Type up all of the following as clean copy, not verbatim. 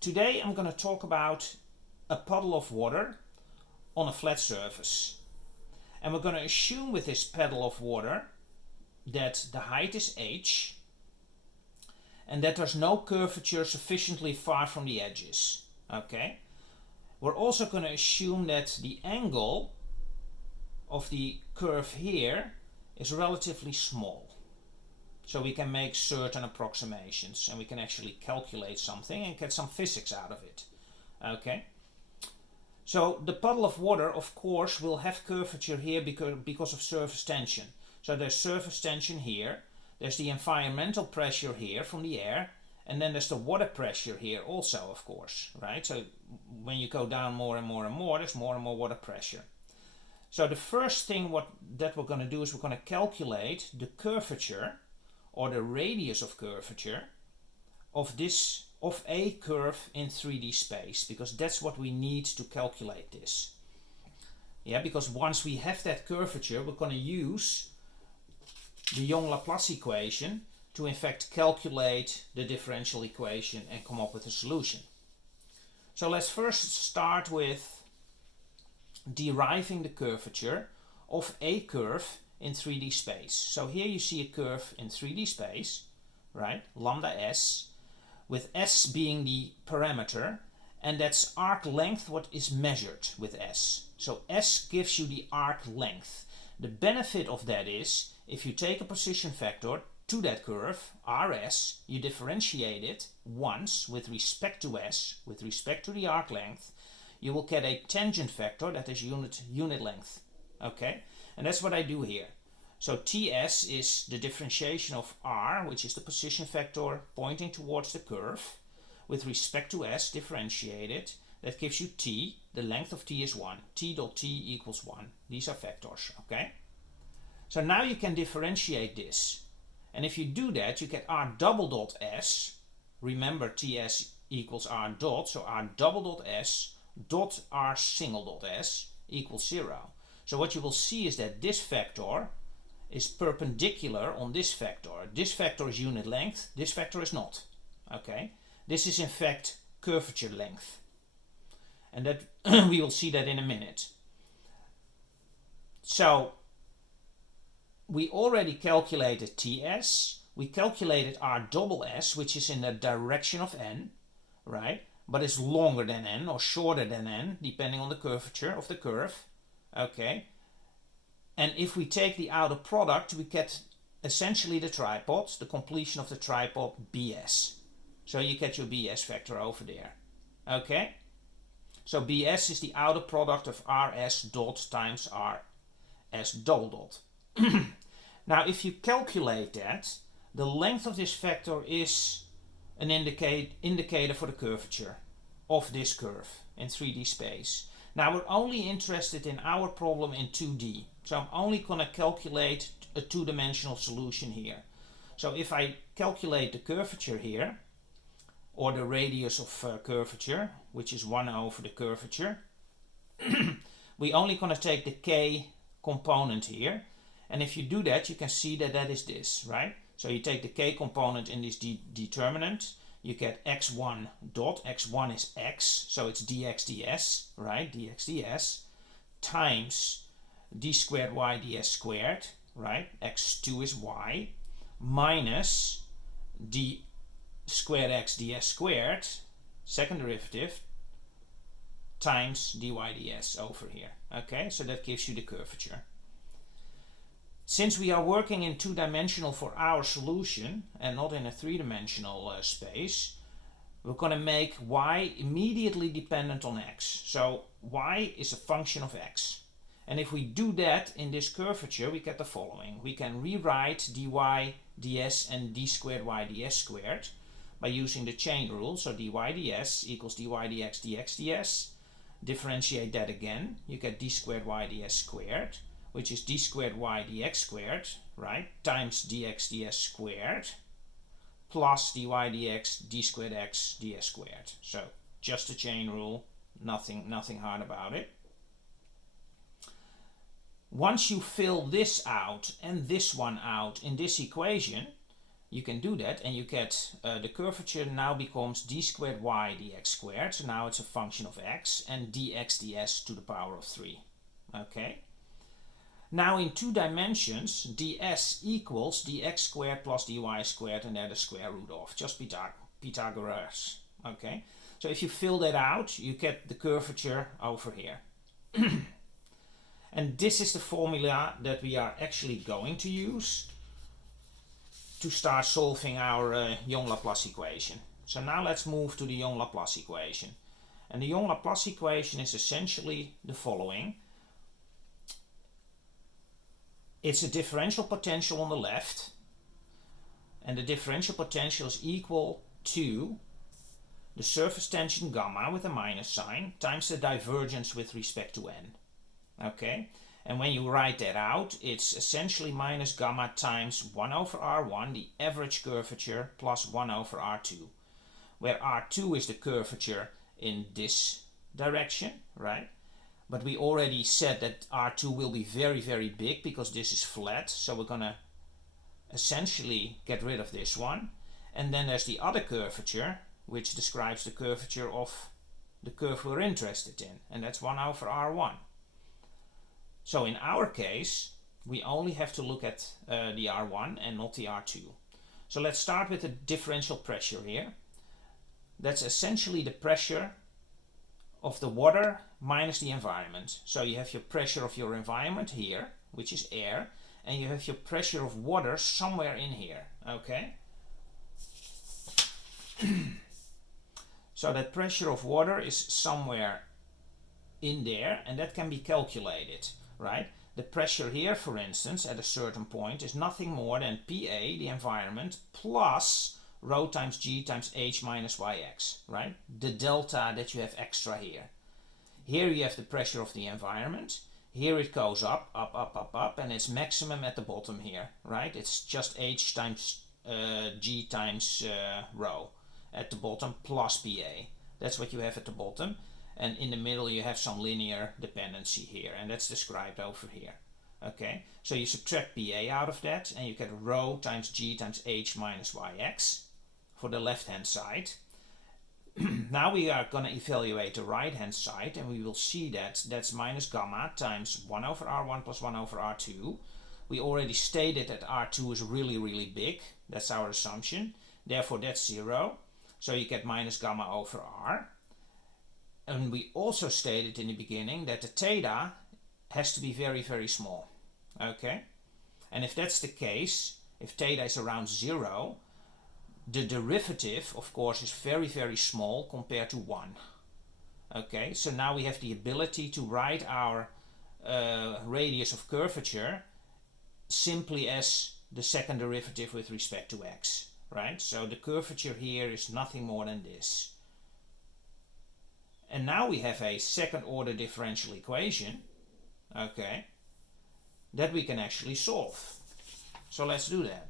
Today I'm going to talk about a puddle of water on a flat surface. And we're going to assume with this puddle of water that the height is h and that there's no curvature sufficiently far from the edges. Okay? We're also going to assume that the angle of the curve here is relatively small. So we can make certain approximations and we can actually calculate something and get some physics out of it. Okay? So the puddle of water, of course, will have curvature here because of surface tension. So there's surface tension here, there's the environmental pressure here from the air, and then there's the water pressure here also, of course, right? So when you go down more and more and more, there's more and more water pressure. So the first thing that we're going to do is we're going to calculate the curvature or the radius of curvature of a curve in 3D space, because that's what we need to calculate this. Yeah, because once we have that curvature, we're going to use the Young-Laplace equation to in fact calculate the differential equation and come up with a solution. So let's first start with deriving the curvature of a curve in 3D space. So here you see a curve in 3D space, right? Lambda s, with s being the parameter, and that's arc length what is measured with s. So s gives you the arc length. The benefit of that is if you take a position vector to that curve, rs, you differentiate it once with respect to s, with respect to the arc length, you will get a tangent vector that is unit length. Okay? And that's what I do here. So ts is the differentiation of r, which is the position vector pointing towards the curve, with respect to s differentiated. That gives you t. The length of t is 1. t dot t equals 1. These are vectors. Okay? So now you can differentiate this. And if you do that, you get r double dot s. Remember, ts equals r dot, so r double dot s dot r single dot s equals 0. So what you will see is that this vector is perpendicular on this vector. This vector is unit length, this vector is not. Okay? This is in fact curvature length. And that we will see that in a minute. So we already calculated ts, we calculated r double s, which is in the direction of n, right? But it's longer than n or shorter than n, depending on the curvature of the curve. Okay? And if we take the outer product, we get essentially the tripod, the completion of the tripod bs. So you get your bs vector over there. Okay? So bs is the outer product of rs dot times rs double dot. Now if you calculate that, the length of this vector is an indicator for the curvature of this curve in 3D space. Now we're only interested in our problem in 2D. So I'm only going to calculate a two-dimensional solution here. So if I calculate the curvature here, or the radius of curvature, which is 1 over the curvature, we're only going to take the k component here. And if you do that, you can see that that is this, right? So you take the k component in this determinant, you get x1 dot, x1 is x, so it's dx ds, right? Dx ds, times d squared y ds squared, right? x2 is y, minus d squared x ds squared, second derivative, times dy ds over here. Okay, so that gives you the curvature. Since we are working in two-dimensional for our solution and not in a three-dimensional space, we're going to make y immediately dependent on x. So y is a function of x. And if we do that in this curvature, we get the following. We can rewrite dy ds and d squared y ds squared by using the chain rule. So dy ds equals dy dx dx ds. Differentiate that again. You get d squared y ds squared, which is d squared y dx squared, right, times dx ds squared, plus dy dx d squared x ds squared. So just a chain rule, nothing hard about it. Once you fill this out and this one out in this equation, you can do that, and you get the curvature now becomes d squared y dx squared. So now it's a function of x, and dx ds to the power of 3. Okay. Now in 2 dimensions, ds equals dx squared plus dy squared, and then the square root of, just Pythagoras. Okay. So if you fill that out, you get the curvature over here. And this is the formula that we are actually going to use to start solving our Young-Laplace equation. So now let's move to the Young-Laplace equation. And the Young-Laplace equation is essentially the following. It's a differential potential on the left, and the differential potential is equal to the surface tension gamma with a minus sign times the divergence with respect to n. Okay, and when you write that out, it's essentially minus gamma times 1 over r1, the average curvature, plus 1 over r2, where r2 is the curvature in this direction, right? But we already said that r2 will be very, very big because this is flat, so we're going to essentially get rid of this one. And then there's the other curvature, which describes the curvature of the curve we're interested in, and that's 1 over r1. So in our case, we only have to look at the R1 and not the R2. So let's start with the differential pressure here. That's essentially the pressure of the water minus the environment. So you have your pressure of your environment here, which is air, and you have your pressure of water somewhere in here, okay? So that pressure of water is somewhere in there, and that can be calculated. Right? The pressure here, for instance, at a certain point is nothing more than PA, the environment, plus rho times G times H minus YX, right? The delta that you have extra here. Here you have the pressure of the environment. Here it goes up, up, up, up, up, and it's maximum at the bottom here, right? It's just H times G times rho at the bottom plus PA. That's what you have at the bottom. And in the middle you have some linear dependency here, and that's described over here. Okay, so you subtract PA out of that, and you get rho times G times H minus YX for the left hand side. Now we are going to evaluate the right hand side, and we will see that that's minus gamma times 1 over R1 plus 1 over R2. We already stated that R2 is really, really big. That's our assumption. Therefore that's 0. So you get minus gamma over R. And we also stated in the beginning that the theta has to be very, very small. Okay? And if that's the case, if theta is around 0, the derivative, of course, is very, very small compared to 1. Okay? So now we have the ability to write our radius of curvature simply as the second derivative with respect to x. Right? So the curvature here is nothing more than this. And now we have a second order differential equation, okay, that we can actually solve. So let's do that.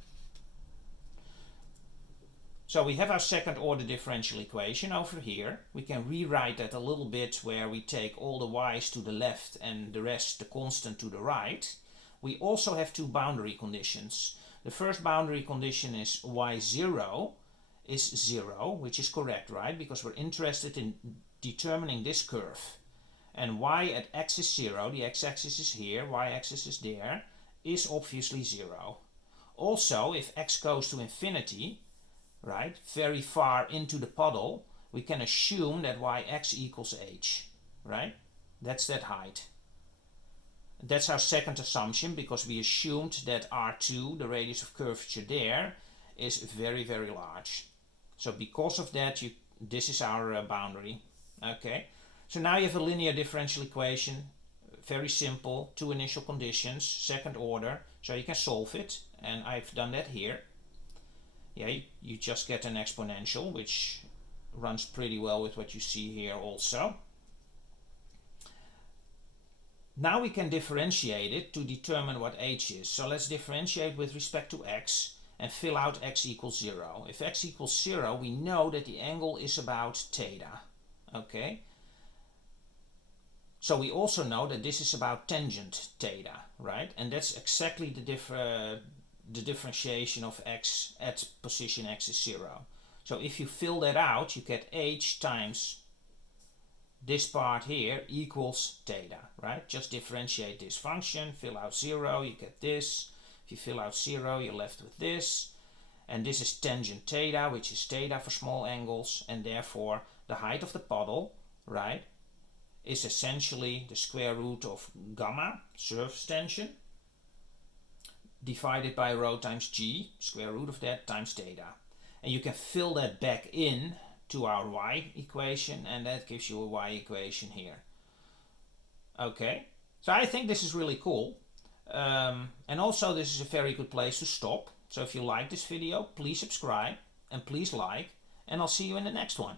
So we have our second order differential equation over here. We can rewrite that a little bit where we take all the y's to the left and the rest, the constant, to the right. We also have 2 boundary conditions. The first boundary condition is y0 is 0, which is correct, right? Because we're interested in determining this curve. And y at x is 0, the x-axis is here, y-axis is there, is obviously 0. Also, if x goes to infinity, right, very far into the puddle, we can assume that yx equals h, right? That's that height. That's our second assumption, because we assumed that r2, the radius of curvature there, is very, very large. So because of that, this is our boundary. Okay, so now you have a linear differential equation, very simple, 2 initial conditions, second order, so you can solve it, and I've done that here. Yeah, you just get an exponential, which runs pretty well with what you see here also. Now we can differentiate it to determine what h is. So let's differentiate with respect to x and fill out x equals 0. If x equals 0, we know that the angle is about theta. Okay? So we also know that this is about tangent theta, right? And that's exactly the differentiation of x at position x is 0. So if you fill that out, you get h times this part here equals theta, right? Just differentiate this function, fill out 0, you get this. If you fill out 0, you're left with this. And this is tangent theta, which is theta for small angles, and therefore the height of the puddle, right, is essentially the square root of gamma, surface tension, divided by rho times g, square root of that, times theta. And you can fill that back in to our y equation, and that gives you a y equation here. Okay, so I think this is really cool. And also this is a very good place to stop. So if you like this video, please subscribe and please like, and I'll see you in the next one.